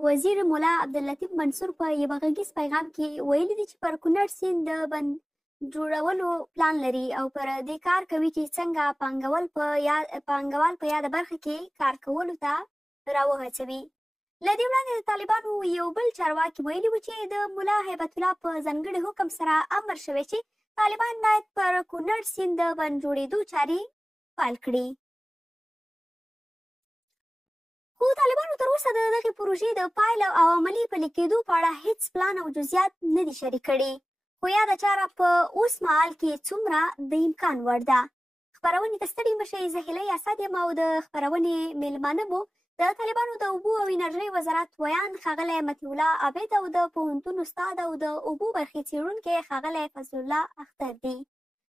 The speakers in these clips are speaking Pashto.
وزیر ملا عبداللطیف منصور په یو غږیز پیغام کې ویلي دي چې پر کونړ سیند د بند جوړولو پلان لري او پر دې کار کوي چې څنګه پانګوال په یاده برخه کې کار کولو ته راوهڅوي. له دې وړاندې د طالبانو یو بل چارواکي ویلي و چې د ملا هیبت الله په ځانګړي حکم سره امر شوی چې طالبان باید پر کونړ سیند د بند جوړېدو چارې پیل کړي. خو طالبانو تر اوسه د دغې پروژې د پایل او عملي پلي کېدو په اړه هیڅ پلان او جزئیات نه دي شریک کړي. خو یاده چاره په اوس مهال کې څومره د امکان وړ ده. خپرونې ته ستړي مه شئ، زه هیلۍ اسد یم او د خپرونې میلمانه مو د طالبانو د اوبو او انرژۍ وزارت ویان ښاغلی مطیع الله عابد او د پوهنتون استاد او د اوبو برخې څېړونکی ښاغلی فضل الله اختر دي.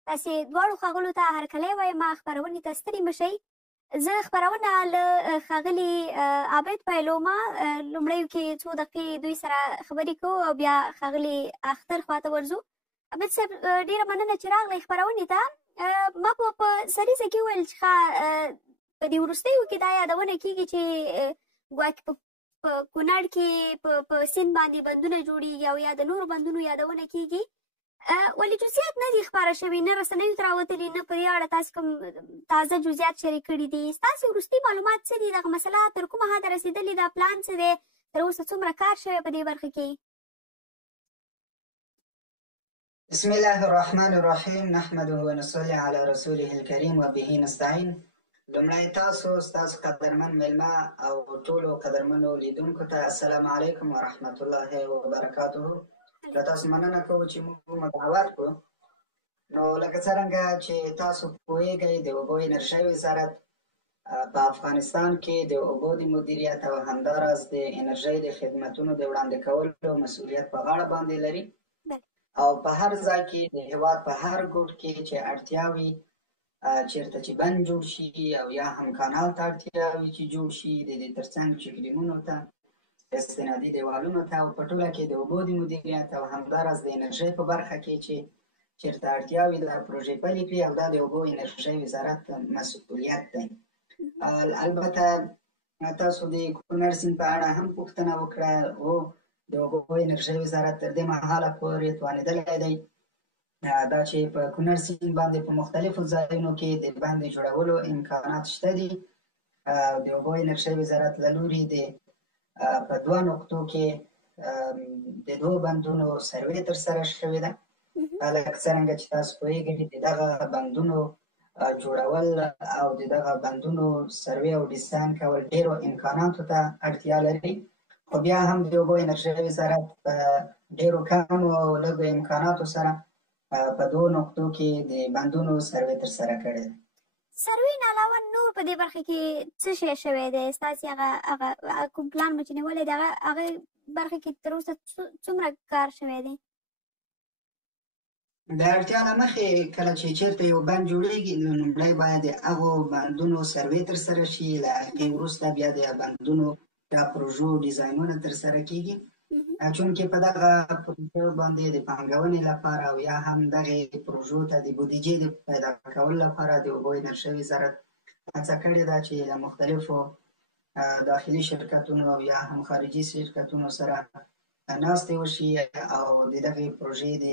تاسې دواړو ښاغلو ته هرکلی وایم. خپرونې ته ستړي مه شئ. زه خپرونه له ښاغلي عابد پیلومه. لومړیو کې څو دقیقې دوی سره خبرې کوو او بیا ښاغلي اختر خواته ورځو. عابد صاحب ډېره مننه چې راغلی خپرونې ته. ما په سریزه کې وویل چې په دې وروستیو کې دا یادونه کېږي چې ګواکې په کونړ کې په سیند باندې بندونه جوړېږي او یا د نورو بندونو یادونه کېږي، ولې جزئیات نه دي خپاره شوي، نه رسنیو ته راوتلي، نه په دې اړه تاسو کوم تازه جزئیات شریک کړي دي. ستاسې وروستي معلومات څه دي؟ دغه مسله تر کومه حده رسېدلې ده؟ پلان څه دی؟ تر اوسه څومره کار شوی په دې برخه کې؟ بسم الله الرحمن الرحیم نحمده ونصلي علی رسوله الکریم وبه نستعین. لومړی ستاسو قدرمن میلمه او ټولو قدرمنو لیدونکو ته السلام علیکم ورحمت الله وبرکاته. له تاسو مننه کوو چې موږ دعوت کړو. نو لکه څرنګه چې تاسو پوهیږئ د اوبو انرژۍ وزارت په افغانستان کې د اوبو د مدیریت او همداراز د انرژۍ د خدمتونو د وړاندې کولو مسؤلیت په غاړه باندې لري او په هر ځای کې د هېواد په هر ګوټ کې چې اړتیا وي چېرته چې بند جوړ شي او یا هم کانال ته اړتیا وي چې جوړ شي، د دې ترڅنګ چکډیمونو ته، استنادي دیوالونو ته او په ټوله کې د اوبو د مدیریت او همداراز د انرژۍ په برخه کې چې چېرته اړتیا وي دا پروژې پلي کړي او دا د اوبو انرژۍ وزارت مسؤلیت دی. البته تاسو د کونړ سیند په اړه هم پوښتنه وکړه. د اوبو انرژۍ وزارت تر دې مهاله پورې توانېدلی دی دا چې په کونړ سیند باندې په مختلفو ځایونو کې د بند جوړولو امکانات شته دي. د اوبو انرژۍ وزارت له لوري په 2 نقطو کې د 2 بندونو سروې ترسره شوې ده. لکه څرنګه چې تاسو پوهېږئ د دغه بندونو جوړول او د دغه بندونو سروې او ډیزاین کول ډېرو امکاناتو ته اړتیا لري، خو بیا هم د اوبو انرژۍ وزارت په ډېرو کمو او لږو امکاناتو سره په 2 نقطو کې د بندونو سروې ترسره کړې ده. سروې نه علاوه نور په دې برخه کې څه شی شوی دی؟ ستاسې هغه کوم پلان مو چې نیولی دی هغه برخه کې تر اوسه څومره کار شوی دی؟ د اړتیا له مخې کله چې چېرته یو بند جوړېږي نو لومړی باید د هغو بندونو سروې ترسره شي، له هغې وروسته بیا د بندونو یا پروژو ډیزاینونه ترسره کېږي. چونکې په دغه پروژو باندې د پانګونې لپاره او یا هم دغې پروژو ته د بودیجې د پیدا کولو لپاره د اوبو انرژۍ وزارت هڅه کړې ده چې له مختلفو داخلي شرکتونو او یا هم خارجي شرکتونو سره ناستې وشي او د دغې پروژې د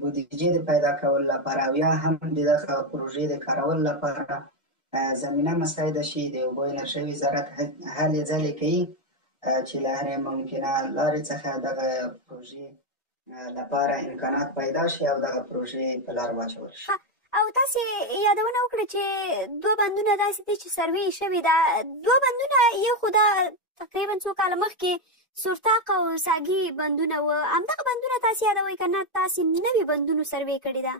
بودیجې د پیدا کولو لپاره او یا هم د دغه پروژې د کارولو لپاره زمینه مساعده شي. د اوبو انرژۍ وزارت هلې ځلې کوي چې له هرې ممکنه لارې څخه دغه پروژې لپاره امکانات پیدا شي او دغه پروژې په لار واچول شي. او تاسې یادونه وکړه چې 2 بندونه داسې دي چې سروې شوي ده. 2 بندونه یو خو دا تقریبا څو کاله مخکې سورتاق او ساګي بندونه وه، همدغه بندونه تاسې یادوئ که نه تاسې نوي بندونو سروې کړې ده؟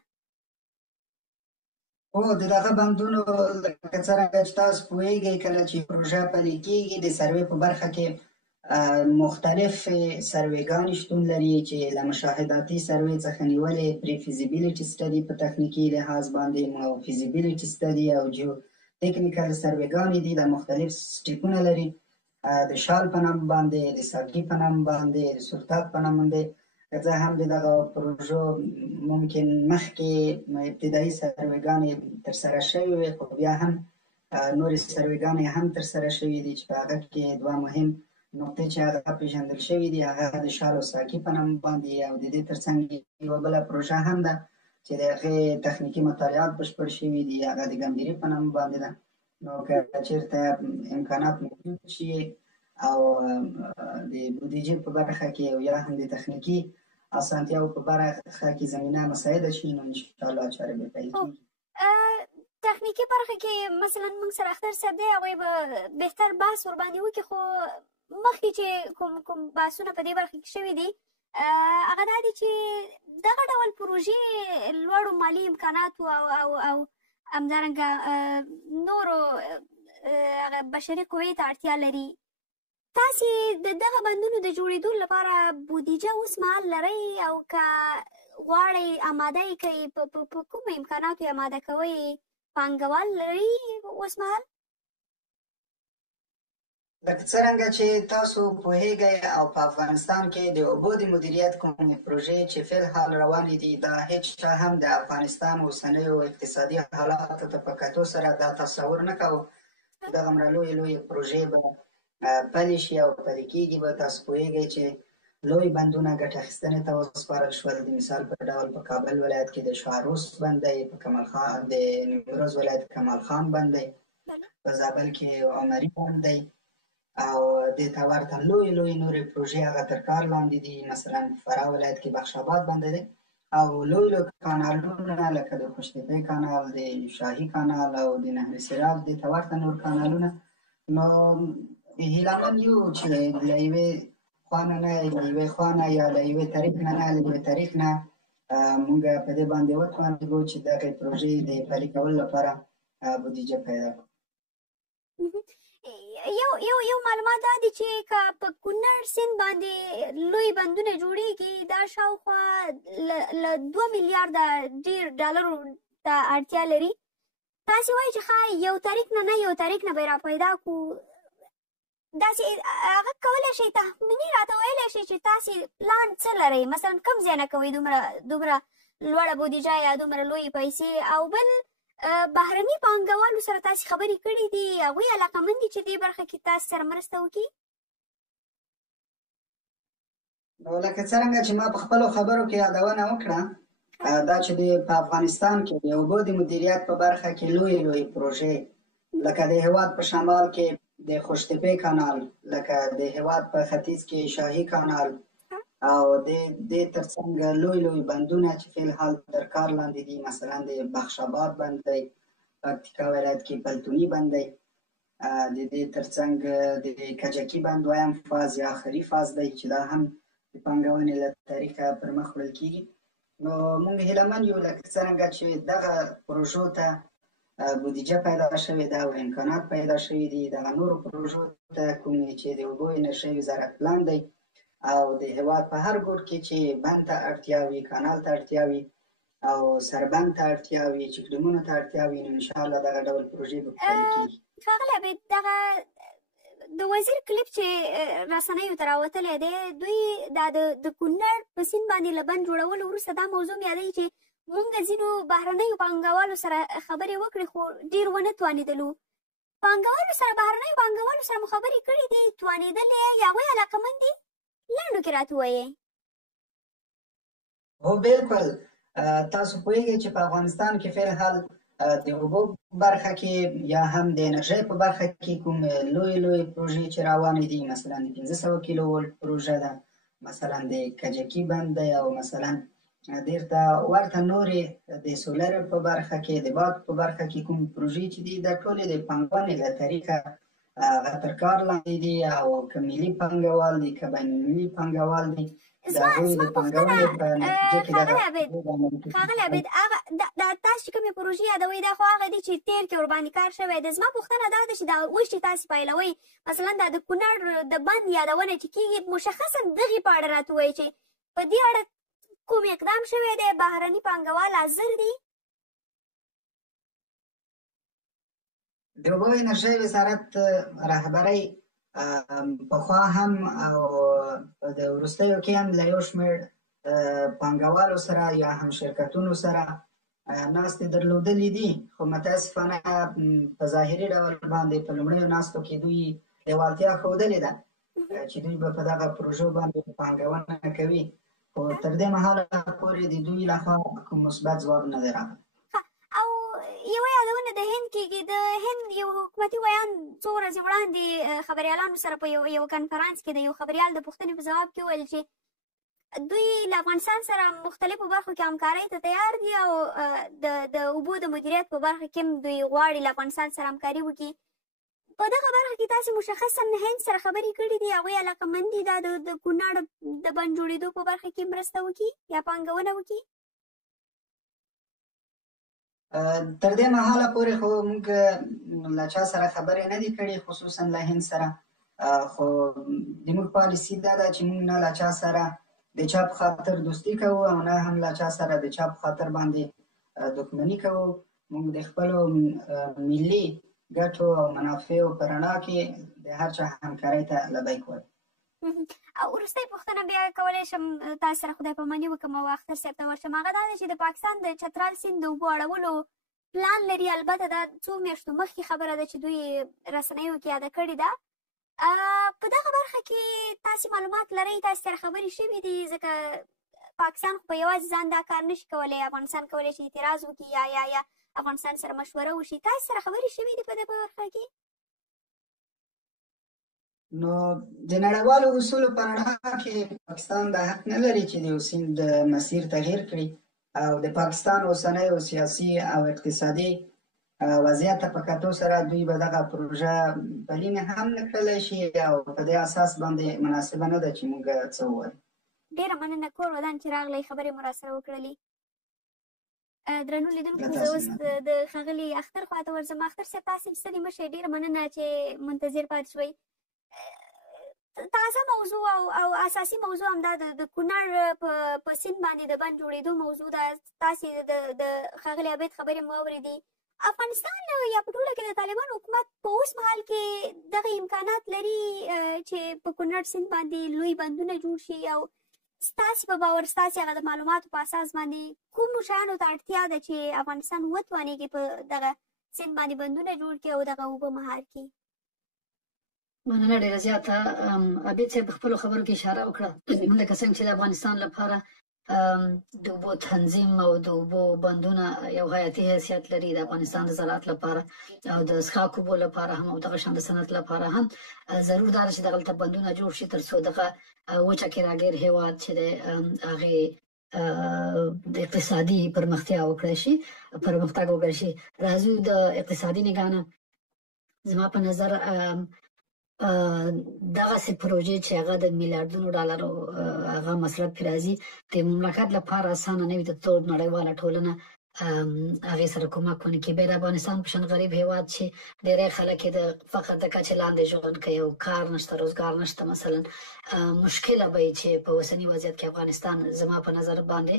د دغه بندونو لکه څرنګه چې تاسو پوهېږئ کله چې پروژه پلي کېږي د سروې په برخه کې مختلف سروېګانې شتون لري چې له مشاهداتي سروې څخه نیولې پري فیزیبیلیټي سټډي په تخنیکي لحاظ باندې او فیزیبیلیټي سټډي او جیو ټکنیکل سروېګانې دي. دا مختلف سټیپونه لري، د شال په نام باندې، د ساګي په نام باندې، د سورتاق په نام باندې. که څه هم د دغه پروژو ممکن مخکې ابتدایي سروېګانې ترسره شوې وي، خو بیا هم نورې سروېګانې هم ترسره شوې دي چې په هغه کې 2 مهم نقطې چې هغه پېژندل شوي دي هغه د شالو ساقي په نوم باندې او د دې ترڅنګ یوه بله پروژه هم ده چې د هغې تخنیکي مطالعات بشپړ شوي دي هغه د ګمبیري په نوم باندې ده. نو که چېرته امکانات موجود شي او د بودیجې په برخه کې او یا هم د تخنیکي اسانتیاو په برخه کې زمینه مساعده شي نو انشاءالله چارې به پیل کېږي. تخنیکي برخه کې مثلا موږ سره اختر صاحب دی هغوی به بهتر بحث ورباندې وکړي خو مخکې چې کوم بحثونه په دې برخه کې شوي دي هغه دا دي چې دغه ډول پروژې لوړو مالي امکاناتو او همدارنګه نورو بشري قوې ته اړتیا لري. تاسې د دغه بندونو د جوړېدو لپاره بودیجه اوس مهال لرئ او که غواړئ اماده یې کوئ په کومو امکاناتو یې اماده کوئ پانګوال لري اوس مهال؟ لکه څرنګه چې تاسو پوهیږئ او په افغانستان کې د اوبو د مدیریت کومې پروژې چې فی الحال روانې دي دا هیڅ چا هم د افغانستان اوسنیو اقتصادي حالاتو ته په کتو سره دا تصور نه کوو چې دغومره لویې پروژې به پلې شي او پلې کېږي. به تاسو پوهیږئ چې لوی بندونه ګټه اخیستنې ته وسپارل شول. د مثال په ډول په کابل ولایت کې د شاهروس بند دی، په د نیمروز ولایت کمال خان بند دی، په زابل کې عمري بند دی او دې ته ورته لوی نورې پروژې هغه تر کار لاندې دي. مثلا په فراه ولایت کې بخش اباد بند دی او لوی کانالونه لکه د خوشتېپې کانال، د شاهي کانال او د نهر سراج دې ته ورته نور کانالونه. نو هیله من یو چې له یوې خوا نه له یوې خوا نه یا له یوې طریق نه له یوې طریق نه موږ په دې باندې وتوانېږو چې دغې پروژې د پلي کولو لپاره بودیجه پیدا کړو. یو معلومات دا دي چې که په کونړ سیند باندې لوی بندونه جوړېږي دا شاوخوا له 2 میلیارده ډالرو ته اړتیا لري. تاسې وایئ چې ښایي یو طریق نه یو طریق نه به یې را پیدا کړو. داسې هغه کولی شئ تخمیني راته ویلی شئ چې تاسې پلان څه لرئ؟ مثلا کوم ځای نه کوئ دومره لوړه بودیجه یا دومره لویې پیسې؟ او بل بهرني پانګوالو سره تاسې خبرې کړي دي؟ هغوی علاقمند دي چې دې برخه کې تاسې سره مرسته وکړي؟ نو لکه څرنګه چې ما په خپلو خبرو کې یادونه وکړه دا چې په افغانستان کې د اوبو د مدیریت په برخه کې لویې پروژې لکه د هېواد په شمال کې د خوشتېپې کانال، لکه د هېواد په ختیځ کې شاهي کانال او د دې ترڅنګ لوی بندونه چې فی الحال تر کار لاندې دي. مثلا د بخش اباد بند دی، پکتیکا ولایت کې پلتوني بند دی، د دې ترڅنګ د کجکي بند دویم فاز یا آخري فاز دی چې دا هم د پانګونې له طریقه پر مخ وړل کېږي. نو موږ هیله من یو لکه څرنګه چې دغه پروژو ته بودیجه پیدا شوې ده او امکانات پیدا شوي دي دغه نورو پروژو ته کومې چې د اوبو انرژۍ وزارت پلان دی او د هېواد په هر ګوټ کې چې بند ته اړتیا وي، کانال ته اړتیا وي او سربند ته اړتیا وي، چکډمونو ته اړتیا وي، نو انشاءالله دغه ډول پروژې به پیل کېږي. ښاغلی عبید، دغه د وزیر کلیپ چې رسنیو ته راوتلی دی دوی دا د کونړ په سیند باندې له بند جوړولو وروسته دا موضوع مې یادوي چې موږ ځینو بهرنیو پانګوالو سره خبرې وکړې خو ډېر ونه توانېدلو. بهرنیو پانګوالو سره مو خبرې کړې دي، توانېدلې یا هغوی علاقمند دي؟ لنډو کې راته ووایئ. هو بلکل تاسو پوهیږئ چې په افغانستان کې فی الحال د اوبو برخه کې یا هم د انرژۍ په برخه کې کوم لوی پروژې چې روانې دي، مثلا د 500 کیلو ولټ پروژه ده، مثلا د کجکي بند دی او مثلا ډېرته ورته نورې د سولر په برخه کې د باد په برخه کې کوم پروژې چې دي دا ټولې د پانګونې له طریقه هغه تر کار لاندې دي او که ملي پانګوال دي که بینالمللي پانګوال دي د هغوی د پانګونې په نتیجه کې ښاغلی عبید دا تاسو چې کومې پروژې یادوئ دا خو هغه دي چې تېر کې ورباندې کار شوی دی. زما پوښتنه دا ده چې دا اوس چې تاسې پیلوئ مثلا دا د کونړ د بند یادونه چې کېږي مشخصا دغې په اړه راته ووایئ چې په دې اړه کوم اقدام شوی دی؟ بهرني پانګوال حاضر دي؟ د اوبو انرژۍ وزارت رهبرۍ پخوا هم او د وروستیو کې هم له یو شمېر پانګوالو سره یا هم شرکتونو سره ناستې درلودلې دي، خو متاسفانه په ظاهري ډول باندې په لومړیو ناستو کې دوی لېوالتیا ښودلې ده چې دوی به په دغه پروژو باندې پانګونه کوي، خو تر دې مهاله پورې د دوی لخوا کوم مثبت ځواب نه دی راغلی. او یوه یادونه د هند کېږي، د هند یو حکومتي ویان څو ورځې وړاندې خبریالانو سره په یو کنفرانس کې د یو خبریال د پوښتنې په ځواب کې وویل چې دوی له افغانستان سره مختلفو برخو کې همکارۍ ته تیار دي او د اوبو د مدیریت په برخه کې هم دوی غواړي له افغانستان سره همکاري وکړي. په دغه برخه کې تاسې مشخصا هند سره خبرې کړې دي، هغوی علاقمند دي دا د کونړ د بند جوړېدو په برخه کې مرسته وکړي یا پانګونه وکړي؟ تر دې مهاله پورې خو موږ له چا سره خبرې نه دي کړې، خصوصا له هند سره. خو زموږ پالیسي دا ده چې موږ نه له چا سره د چا په خاطر دوستي کوو او نه هم له چا سره د چا په خاطر باندې دښمني کوو. موږ د خپلو ملي ګټو او منافعو په رڼا کې د هر چا همکارۍ ته لبیک وایو. او وروستۍ پوښتنه بیا کولی شم تاسو سره خدای پاماني وکړم او اختر صاحب ته ورشم، هغه دا ده چې د پاکستان د چترال سیند د اوبو اړولو پلان لري. البته دا څو میاشتو مخکې خبره ده چې دوی رسنیو کې یاده کړې ده. په دغه برخه کې تاسې معلومات لرئ، تاسې سره خبرې شوي دي؟ ځکه پاکستان خو په یوازې ځان دا کار نشي کولی، افغانستان کولی شي اعتراض وکړي یا افغانستان سره مشوره وشي. تاسې سره خبرې شوي دي په دې برخه کې؟ نو د نړیوالو اصولو په رڼا کې پاکستان دا حق نه لري چې د یو سیند مسیر تغییر کړي او د پاکستان اوسنیو سیاسي او اقتصادي وضعیت په کتو سره دوی به دغه پروژه پلي هم نه کړلی شي او په دې اساس باندې مناسبه نه ده چې موږ څه ووایو. ډېره مننه کور ودان چې راغلی، خبرې مو راسره وکړلې. درنو لیدونکو زه اوس د ښاغلي اختر خواته ورځم. اختر صاحب تاسې ستړي مه شئ، ډېره مننه چې منتظر پاتې شوئ. تازه موضوع او اساسي موضوع همدا د کونړ په سیند باندې د بند جوړېدو موضوع ده. تاسې د ښاغلي عبید خبرې مو واورېدې. افغانستان یا په ټوله کې د طالبان حکومت په اوس مهال کې دغه امکانات لري چې په کونړ سیند باندې لوی بندونه جوړ شي، او ستاسې په باور ستاسې هغه د معلوماتو په اساس باندې کومو شیانو ته اړتیا ده چې افغانستان وتوانېږي په دغه سیند باندې بندونه جوړ کړي او دغه اوبه مهار کړي؟ مننه ډېره زیاته. عبید صاحب په خپلو خبرو کې اشاره وکړه لکه څنګه چې د افغانستان لپاره د اوبو تنظیم او د اوبو بندونه یو حیاتي حیثیت لري د افغانستان د زراعت لپاره او د څښاک اوبو لپاره هم او دغه شان د صنعت لپاره هم ضرور ده چې دغلته بندونه جوړ شي تر څو دغه وچه کې راګیر هېواد چې د هغې د اقتصادي پرمختګ وکړی شي. راځو د اقتصادي نګاه نه زما په نظر دغسې پروژې چې هغه د میلیارډونو ډالرو هغه مصرف پرې راځي د مملکت لپاره اسانه نه وي د ټول نړیواله ټولنه هغې سره کومک ونه کړي. بیا د افغانستان په شان غریب هېواد چې ډېری خلک یې د فقر د کچې لاندې ژوند کوي او کار نشته، روزګار نشته، مثلا مشکله به وي چې په اوسني وضعیت کې افغانستان زما په نظر باندې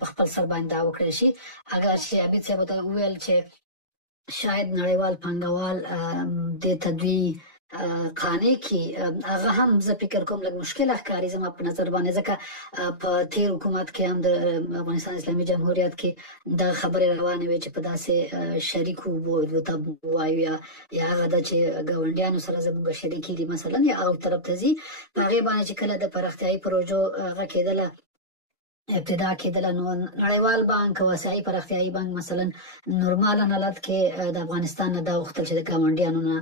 په خپل سر باندې دا وکړی شي. اگر چې عبید صاحب ته وویل چې شاید نړیوال پانګوال دې ته دوی قانع کې هغه هم زه فکر کوم لږ مشکل ښکاري زما په نظر باندې، ځکه په تیر حکومت کې هم د افغانستان اسلامي جمهوریت کې دا خبرې روانې وې چې په داسې شریکو اوبو ته وایو یا هغه ده چې ګاونډیانو سره زموږ شریکې دي مثلا یا هغه طرف ته ځي په هغې باندې چې کله د پراختیایي پروژو هغه کېدله ابتدا کېدله نو نړیوال بانک او آسیایي پراختیایي بانک مثلا نورمال حالت کې د افغانستان نه دا غوښتل چې د ګاونډیانو نه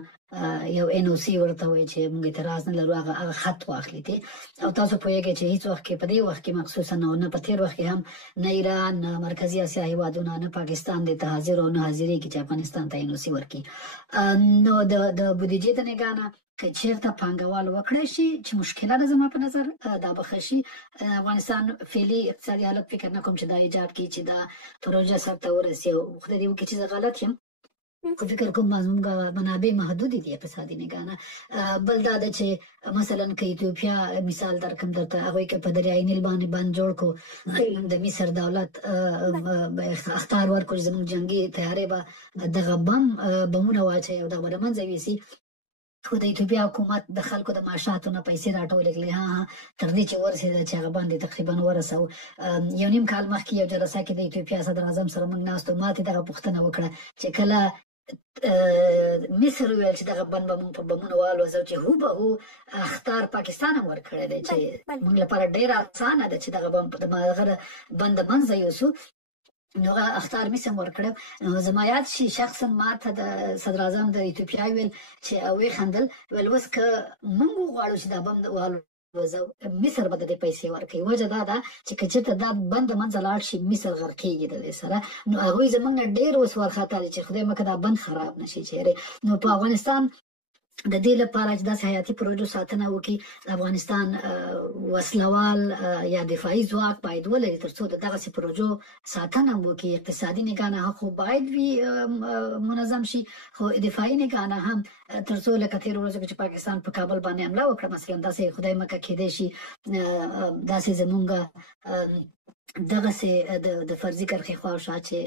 یو NOC ورته وایي چې موږ اعتراض نه لرو هغه خط واخلي دي. او تاسو پوهیږئ چې هیڅ وخت کې په دې وخت کې مخصوصا نه په تیر وخت کې هم نه ایران نه مرکزي اسیا هېوادونه نه پاکستان د ته حاضر او نه حاضرېږي چې افغانستان ته NOC ورکړي. نو د بودیجې د نګاه نه که چېرته پانګوال وکړی شي چې مشکله ده زما په نظر دا به ښه شي. افغانستان فعلي اقتصادي حالت فکر نه کوم چې دا ایجاد کړي چې دا پروژه سرته ورسي او خدای دې وکړي چې زه غلط یم خو فکر کوم زموږ منابع محدودې دي اقتصادي نګاه نه. بل دا ده چې مثلا که ایتوپیا مثال درکړم درته هغوی که په دریای نیل باندې بند جوړ کړو د مصر دولت اخطار ورکړو چې زموږ جنګي تیارې به دغه بمونه واچوي او دغه به له منځه یوسي. خو د ایتوپیا حکومت د خلکو د معاشاتو نه پیسې راټولې کړې تر دې چې ورسېده چې هغه باندې تقریبا ورسوو. یو نیم کال مخکې یو جلسه کې د ایتوپیا صدر اعظم سره موږ ناست وو، ما ترې دغه پوښتنه وکړه چې کله مصر ویل چې دغه بند به موږ په بمونو والوځو چې هوبهو اخطار پاکستان هم ورکړی دی چې موږ لپاره ډېره اسانه ده چې دغه بند د منځه یوسو. نو هغه اخطار مې سم ورکړ. زما یاد شي شخصا ما ته د صدر اعظم د ایتوپیا ویل چې اوې خندل ویل اوس که موږ وغواړو چې دا بند والوځو مصر به د دې پیسې ورکوي. وجه دا ده چې که چېرته دا بند د منځه لاړ شي مصر غرقېږي د دې سره. نو هغوی زموږ نه ډېر اوس وارخطا دي چې خدای مکړه دا بند خراب نه شي چېرې. نو په افغانستان د دې لپاره چې داسې حیاتي پروژو ساتنه وکړي د افغانستان وسلوال یا دفاعي ځواک باید ولري تر څو د دغسې پروژو ساتنه وکړي. اقتصادي نګاه نه خو باید وي منظم شي خو دفاعي نګاه نه هم تر څو لکه تېرو ورځو کې چې پاکستان په کابل باندې حمله وکړه مثلا داسې خدای مکړه کېدی شي داسې زمونږ دغسې د فرضي کرښې خواوشا چې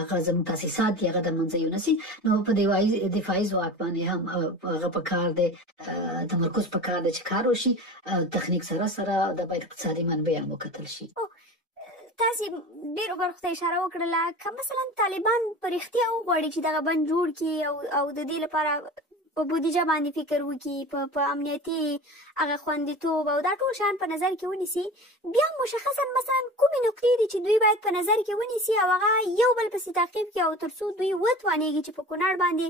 هغه زموږ تاسیسات دي هغه د منځه یونسي. نو په دفاعي ځواک باندې هم هغه په کار دی تمرکز په کار دی چې کار وشي تخنیک سره سره د باید اقتصادي منبع هم وکتل شي. تاسې ډېرو برخو ته اشاره وکړله که مثلا طالبان په رښتیا وغواړي چې دغه بند جوړ کړي او د دې لپاره په بودیجه باندې فکر وکړي په امنیتي هغه خوندیتوب او دا ټول شیان په نظر کې ونیسي بیا مشخصا مثلا کومې نقطې دي چې دوی باید په نظر کې ونیسي او هغه یو بل پسې تعقیب کړي او تر څو دوی وتوانېږي چې په کونړ باندې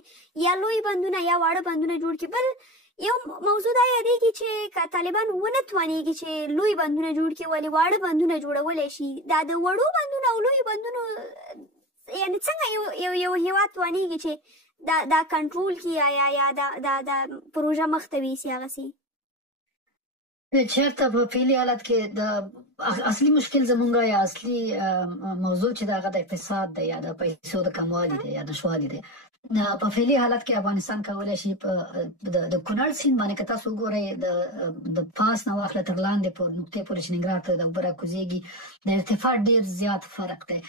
یا لوی بندونه یا واړه بندونه جوړ کړي. بل یو موضوع دا یادېږي چې که طالبان ونه توانېږي چې لوی بندونه جوړ کړي ولې واړه بندونه جوړولی شي دا د وړو بندونو او لویو بندونو یعنې څنګه یو هېواد توانېږي چې دا کنټرول کی یا دا پروژه مخ ته ویسي هغسې چېرته په فعلي حالت کې د اصلي مشکل زمونږ یا اصلي موضوع چې د هغه د اقتصاد دی یا د پیسو د کموالي دی یا نشوالي دی. په فعلي حالت کې افغانستان کولی شي د کونړ سیند باندې که تاسو وګورئ د پاس نه واخله تر لاندې په نقطې پورې چې ننګرهار ته د اوبه راکوزېږي د ارتفاع ډېر زیات فرق دی.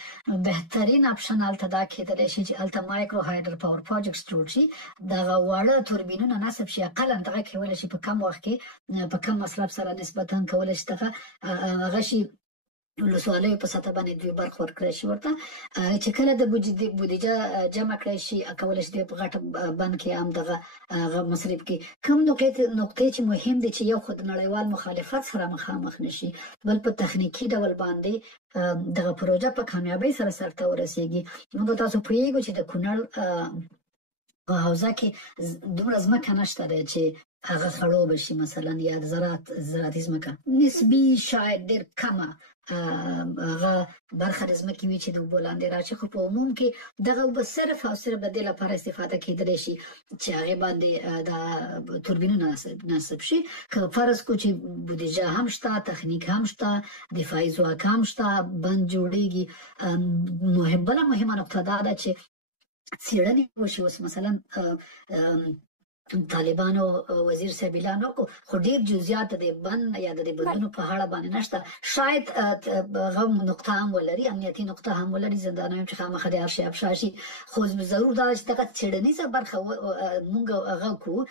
بهترین اپشن هلته دا کېدلی شي چې هلته مایکرو هایډر پاور پروجیکټس جوړ شي دغه واړه توربینونه نصب شي اقلا دغه کولی شي په کم وخت کې په کم مصرف سره نسبتا کولی شي دغه هغه شي ولسوالیو په سطح باندې دوی برخه ورکړی شي ورته چې کله د بودیجه جمع کړی شي کولی شي په غټه بند کې هم دغه مصرف کې کوم نقطې چې مهم دي چې یو خو د نړیوال مخالفت سره مخامخ نشي بل په تخنیکي ډول باندې دغه پروژه په کامیابۍ سره سرته ورسیږي. موږ تاسو پوهیږو چې د کونړ په حوزه کې دومره ځمکه نشته دی چې هغه خړوبه شي مثلا یا د زراعتي ځمکه نسبي شاید ډېر کمه هغه برخه د ځمکې وي چې د اوبو لاندې راشي خو په عموم کې دغه اوبه صرف او صرف د دې لپاره استفاده کېدلی شي چې هغې باندې د توربینونه نصب شي. که فرض کړو چې بودیجه هم شته تخنیک هم شته دفاعي ځواک هم شته بند جوړېږي بله مهمه نقطه دا ده چې څېړنې وشي. اوس مثلا طالبانو وزیر صاحب اعلان وکړو خو ډېر جزئیات د بند یا د بندونو په اړه باندې نشته شاید هغه نقطه هم ولري امنیتي نقطه هم ولري زندانیان چې خامخا د هر شي افشا شي خو ضرور دا چې دغه څېړنیزه برخه موږ هغه کوو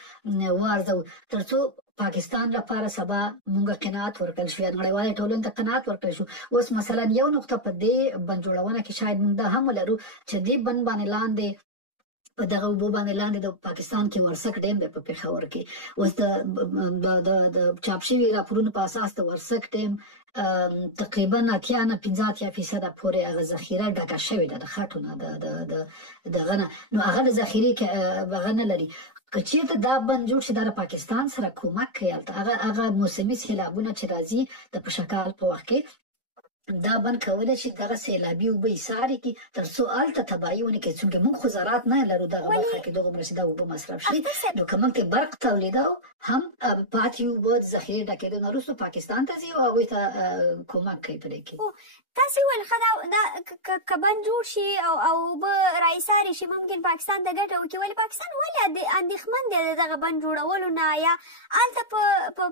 وارزو تر څو پاکستان لپاره سبا مونږ قناعت ورکړل شو یا نړیوالې ټولنې ته قناعت ورکړل شو. اوس مثلا یو نقطه په دې بند جوړونه کې شاید مونږ دا هم ولرو چې دې بند باندې لاندې په دغه اوبو باندې لاندې د پاکستان کې ورسک ډیم دی په پېښور کې. اوس د چاپ شوي راپورونو په اساس د ورسک ډیم تقریبا 85% پورې هغه ذخیره ډکه شوې ده د خټو نه دغه نه نو هغه د ذخیرې هغه نه لري. که چېرته دا بند جوړ شي دا د پاکستان سره کومک کوي هغه موسمي سیلابونه چې راځي د پشکال په وخت کې دا بند کولی شي دغه سیلابي اوبه ایسارې کړي تر څو هلته تباهي ونه کړي څومره موږ خو زراعت نه لرو دغه برخه کې دومره چې دا اوبه مصرف شي نو که موږ برق تولیدوو هم پاتې اوبه د ذخیرې ډکېدو نه وروسته پاکستان ته ځي او هغوی ته کومک کوي په دې کې. تاسې وویل ښه دا که بند جوړ شي او اوبه راایسارې شي ممکن پاکستان ته ګټه وکړي ولې پاکستان ولې اندېښمن دی د دغه بند جوړولو نه یا هلته په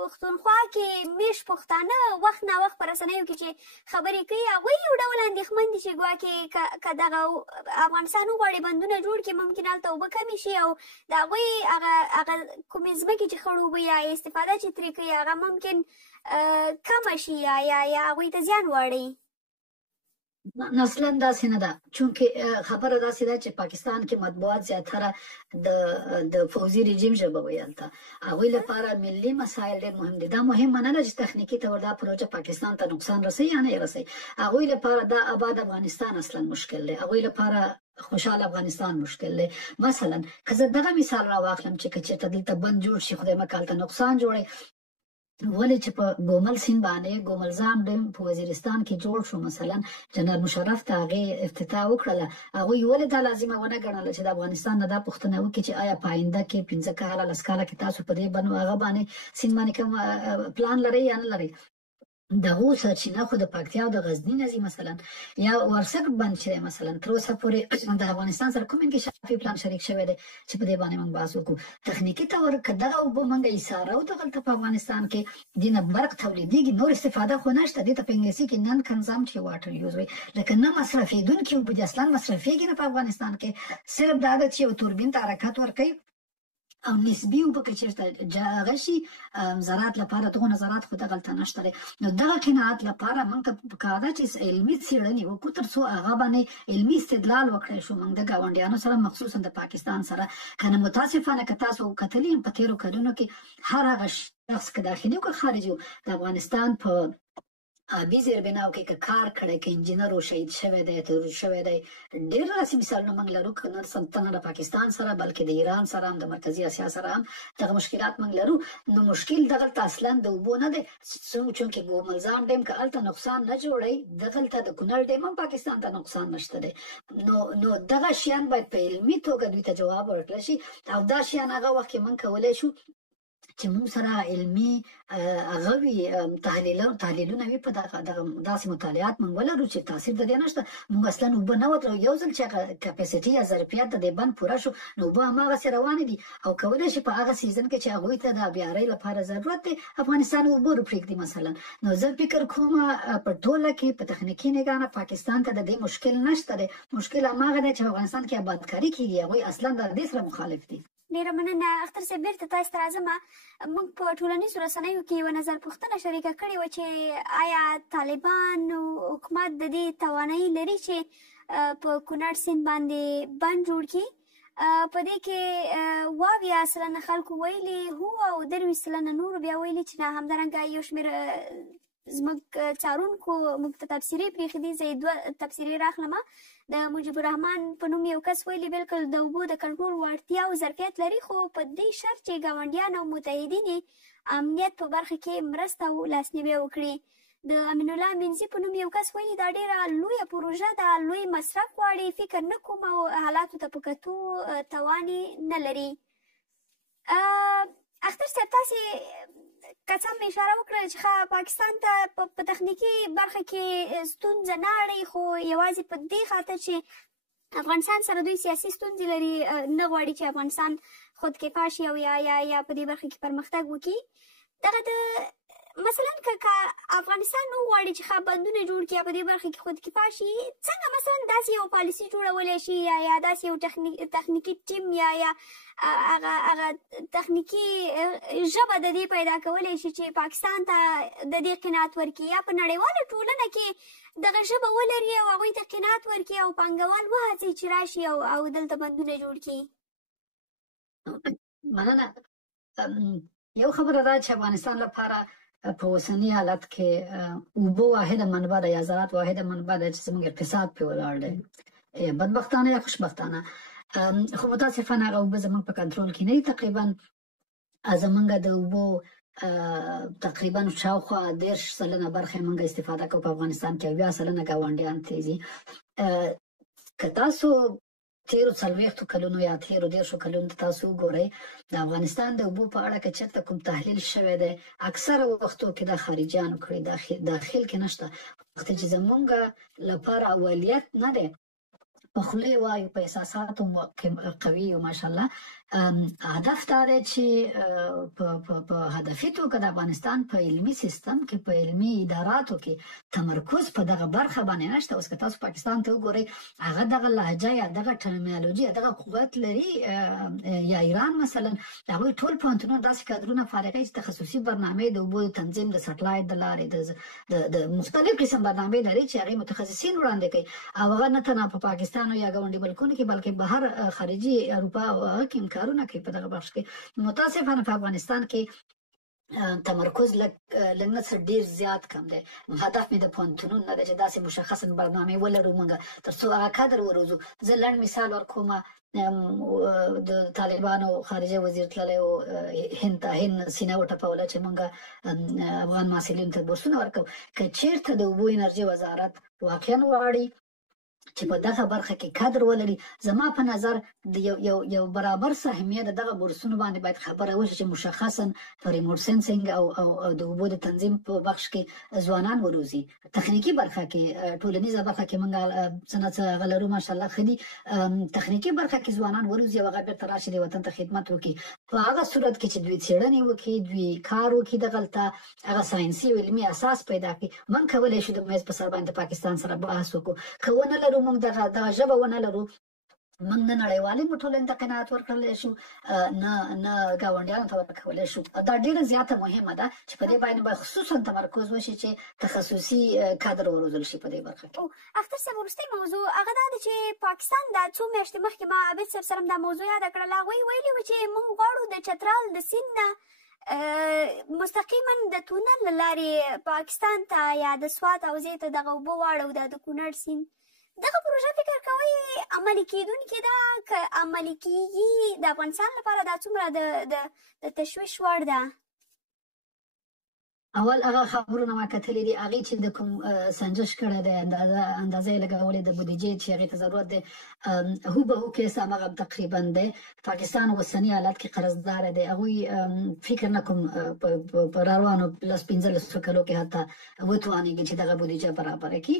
پښتونخوا کې میشت پښتانه وخت ناوخت په رسنیو کې چې خبرې کوي هغوی یو ډول اندېښمن دي چې ګواکې که دغه افغانستان وغواړي بندونه جوړ کړي ممکن هلته اوبه کمې شي او د هغوی هغه کومې ځمکې چې خړ اوبه یا استفاده چې ترې کوي هغه ممکن کمه شي یا هغوی ته زیان واړوي. اصلا داسې نه ده، چونکې خبره داسې ده چې پاکستان کې مطبوعات زیاتره د فوزي رژیم ژبه وي. هلته هغوی لپاره ملي مسایل ډېر مهم دي. دا مهمه نه ده چې تخنیکي طور دا پروژه پاکستان ته نقصان رسوي یا نه یې رسوي. هغوی لپاره دا آباد افغانستان اصلا مشکل دی، هغوی لپاره خوشحال افغانستان مشکل دی. مثلا که زه دغه مثال راواخلم چې که چېرته دلته بند جوړ شي، خدای مکړه هلته نقصان جوړی، ولې چې په ګومل سیند باندې ګوملزام ډیم په وزیرستان کې جوړ شو، مثلا جنرال مشرف ته هغې افتتاح وکړله، هغوی ولې دا لازمه ونه ګڼله چې د افغانستان نه دا پوښتنه وکړي چې آیا په آینده کې 15 کاله 10 کاله کې تاسو په دې هغه باندې سیند باندې کوم پلان لرئ یا نه لرئ؟ دغه سرچینه خو د پکتیا او د غزني نه ځي، مثلا یا ورسک بند چې مثلا تر اوسه پورې د افغانستان سره کوم انکشافي پلان شریک شوی دی چې په دې باندې موږ بحث وکړو. تخنیکي طور که دغه اوبه موږ ایساره او دغلته په افغانستان کې دینه برق تولیدېږي، نور استفاده خو نشته. دې ته په انګلیسي کې نن کنزمپټیو واټر یوز وایي، لکه نه مصرفېدونکي اوبه دي، اصلا مصرفېږي نه په افغانستان کې. صرف دا ده چې یو توربین ته حرکت ورکوي او نسبي اوبه که چېرته هغه شي زراعت لپاره، دغونه زراعت خو دغلته نشته دی. نو دغه قناعت لپاره موږ ته پکار ده چې علمي څېړنې وکړو تر څو هغه باندې علمي استدلال وکړی شو موږ د ګاونډیانو سره، مخصوصا د پاکستان سره. که نه متاسفانه که تاسو کتلي یم په تېرو کلونو کې هر هغه شخص که داخلي او که خارجي و د افغانستان په آبي زیربناو کې که کار کړی، که انجینر و شهید شوی دی، ترور شوی دی، ډېر داسې مثالونه موږ لرو، که نه د پاکستان سره بلکې د ایران سره هم د مرکزي اسیا سره هم دغه مشکلات موږ لرو. نو مشکل دغلته اصلا د اوبو نه دی، چونکې ګوملزام ډیم که هلته نقصان نه جوړوي، دغلته د کونړ ډیم هم پاکستان ته نقصان نشته دی. نو دغه شیان باید په علمي توګه دوی ته جواب ورکړل شي، او دا شیان هغه وخت کې موږ کولی شو چې موږ سره علمي هغه وي، تحلیلونه وي، په داسې مطالعات موږ ولرو چې تاثیر د دې نشته. موږ اصلا اوبه نه وتلو، یو ځل چې هغه کپاسټي یا ظرفیت د دې بند پوره شو، نو اوبه هماغسې روانې دي او کولی شي په هغه سیزن کې چې هغوی ته د آبیارۍ لپاره ضرورت دی افغانستان اوبه پرېږدي مثلا. نو زه فکر کوم په ټوله کې په تخنیکي نګاه نه پاکستان ته د دې مشکل نشته دی. مشکل هماغه دی چې افغانستان کې آبادکاري کېږي، هغوی اصلا د دې سره مخالف دي. ډېره مننه اختر صاحب. بېرته تاسو ته راځم. موږ په ټولنیزو رسنیو کې یوه نظر پوښتنه شریکه کړې وه چې آیا طالبان حکومت د دې توانایي لري چې په کونړ سیند باندې بند جوړ کړي؟ په دې کې 22 سلنه خلکو ویلي هو او 23 سلنه نورو بیا ویلي چې نه. همدارنګه یو شمېر زموږ څارونکو موږ ته تبصرې پرېښې دي، زه یې 2 تبصرې راخلم. د مجيب الرحمن په نوم یو کس ویلي بالکل د اوبو د کنټرول وړتیا او ظرفیت لري، خو په دې شرط چې ګاونډیان او متحدین امنیت په برخه کې مرسته او لاسنیوی وکړي. د امین الله منځي په نوم یو کس ویلي دا ډېره لویه پروژه ده، لوی مصرف غواړي، فکر نه کوم او حالاتو ته په کتو توان نه لري. اختر صاحب تاسې که څه هم اشاره وکړه چې پاکستان ته په تخنیکي برخه کې ستونزه نه اړوي، خو یوازې په دې خاطر چې افغانستان سره دوی سیاسي ستونزې لري نه غواړي چې افغانستان خودکفا شي او یا په دې برخه کې پرمختګ وکړي. دغه د مثلا که افغانستان نو غواړي چې بندونه جوړ کړي په دې برخه کې خودکفا شي، څنګه مثلا داسې یو پالیسي جوړولی شي یا داسې یو تخنیکي ټیم یا هغه تخنیکي ژبه د دې پیدا کولی شي چې پاکستان ته د دې قناعت ورکړي یا په نړیواله ټولنه کې دغه ژبه ولري او هغوی ته قناعت ورکړي او پانګوال وهڅوي چې راشي او دلته بندونه جوړ کړي؟ مننه. یو خبره ده چې افغانستان لپاره په اوسني حالت کې اوبه واحده منبع ده یا زراعت واحده منبع ده چې زموږ اقتصاد پرې ولاړ دی، بدبختانه یا خوشبختانه. خو متاسفانه هغه اوبه زموږ په کنټرول کې نه دي. تقریبا زموږ د اوبو تقریبا شاوخوا 30 سلنه برخه موږ استفاده کوو په افغانستان کې، 20 سلنه ګاونډیان ته ځي. که تاسو تیرو 40 کلونو یا تیرو 10 کلونو تاسو وګورئ د افغانستان د اوبو په اړه که چېرته کوم تحلیل شوی دی، اکثره وختو کې د خارجیانو کړی، داخل کې نشته. وخت چې زمونږ لپاره اولیت نه دی، په خوله وایو، په احساساتو قوي یو ماشاءالله، هدف دا دی چې په هدفي توګه د افغانستان په علمي سیستم کې په علمي اداراتو کې تمرکز په دغه برخه باندې نشته. اوس که تاسو پاکستان ته وګورئ هغه دغه لهجه یا دغه ټرمینالوژي دغه قوت لري، یا ایران مثلا هغوی ټول پوهنتونونه داسې کادرونه فارغوي چې تخصصي برنامې د اوبو تنظیم د سټلایټ د لارې د مختلف قسم برنامې لري چې هغې متخصصین وړاندې کوي، او هغه نه تنها په پاکستان او یا ګاونډي ملکونو کې بلکې بهر خارجي اروپا او هغه کې کارونه کوي په دغه بخش کې. متاسفانه په افغانستان کې تمرکز لږ نه څه ډیر زیات کم دی. هدف مې د پوهنتونونو نه دی چې داسې مشخصا برنامې ولرو موږ تر څو هغه کادر وروزو. زه لنډ مثال ورکوم، د طالبانو خارجه وزیر تللی و هند ته، هند سینه وټپوله چې موږ افغان محصلینو ته بورسونه ورکوو. که چیرته د اوبو انرژي وزارت واقعا غواړي چې په دغه برخه کې کادر ولري، زما په نظر د یو برابر سهمیه د دغه بورسونو باندې باید خبره وشي چې مشخصا په ریموټ سنسینګ او د اوبو د تنظیم په بخش کې ځوانان وروزي. تخنیکی برخه کې، ټولنیزه برخه کې موږ څه نه څه هغه لرو ماشاءالله ښه دي. تخنیکی برخه کې ځوانان وروزي او هغه بیرته راشي د وطن ته خدمت وکړي. په هغه صورت کې چې دوی څېړنې وکړي، دوی کار وکړي دغلته، هغه ساینسي او علمي اساس پیدا کړي، موږ کولی شو د میز په سر باندې پاکستان سره بحث وکړو. که ونه لرو موږ دغه ژبه ونه لرو، موږ نه نړیوالې ټولنې ته قناعت ورکړلی شو، نه ګاونډیانو ته ورکولی شو. دا ډېره زیاته مهمه ده چې په دې باندې باید خصوصا تمرکز وشي چې تخصصي کادر وروزل شي په دې برخه کې. اختر صاحب وروستۍ موضوع هغه دا ده چې پاکستان دا څو میاشتې مخکې ما عابد صاحب سره دا موضوع یاده کړله، هغوی ویلي وو چې موږ غواړو د چترال د سیند نه مستقیما د تونل له لارې پاکستان ته یا د سوات حوزې ته دغه اوبه واړو، دا د کونړ سیند. دغه پروژه فکر کوئ عملي کېدونکې ده؟ که عملي کېږي د افغانستان لپاره دا څومره د تشویش وړ ده؟ اول هغه خبرونه ما کتلي دي، هغې چې د کوم سنجش کړی دی، اندازه یې لګولې د بودیجې چې هغې ته ضرورت دی، هوبهو کیس همغه تقریبا دی. پاکستان اوسني حالت کې قرضدار دی. هغوی فکر نه کوم په راروانو 15 کلو کې حتی وتوانېږي چې دغه بودیجه برابره کړي.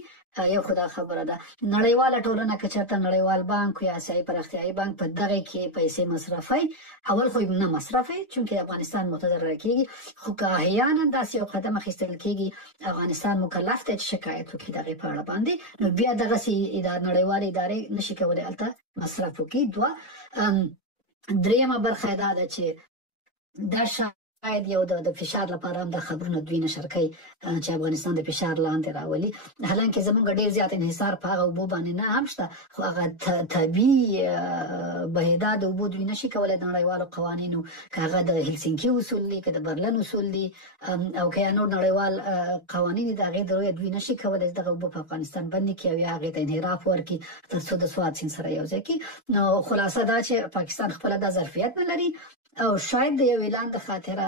یو خدا خبره ده. نړیواله ټولنه که چېرته نړیوال بانک یا آسیایي پراختیایي بانک په دغه کې پیسې مصرفوي، اول خو نه مصرفوي چونکې افغانستان متضرره کېږي، خو که احیانا داسې یو قدم اخیستل کېږي افغانستان مکلف دی چې شکایت وکړي د هغې په اړه باندې، نو بیا دغسې نړیوالې ادارې نشي کولی هلته مصرف وکړي. درېیمه برخه دا ده چې دا شاید یو د فشار لپاره هم د خبرونه دوی نشر کوي چې افغانستان د فشار لاندې راولي، حالانکه زموږ ډېر زیات انحصار په هغه اوبو باندې نه هم شته، خو هغه طبیعي بهیدا د اوبو دوی نشي کولی د نړیوالو قوانینو، که هغه د هلسینکي اصول دي، که د برلن اصول دي، او که یا نور نړیوال قوانین دي، د هغې د رویه دوی نشي کولی دغه اوبو په افغانستان بندې کړي او یا هغې ته انحراف ورکړي تر څو د سوات سیند سره یو ځای کړي. نو خلاصه دا چې پاکستان خپله دا ظرفیت نه لري او شاید د یو اعلان د خاطره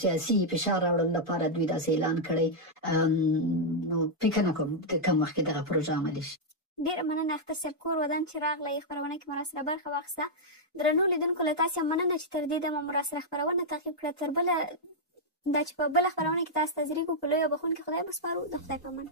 سیاسي فشار راوړلو لپاره دوی داسې اعلان کړی. نو فکر نه کوم کم وخت کې دغه پروژه عملي شي. ډېره مننه اختر صاحب، کور ودان چې راغلی خپرونه کې مو راسره برخه واخیسته. درنو لیدونکو له تاسې هم مننه چې تر دې دمه مو راسره خپرونه تعقیب کړه. تر بله دا چې په بله خپرونه کې تاسو ته زریږو، په لویه بخښونکي خدای مو سپارو. د خدای په امان.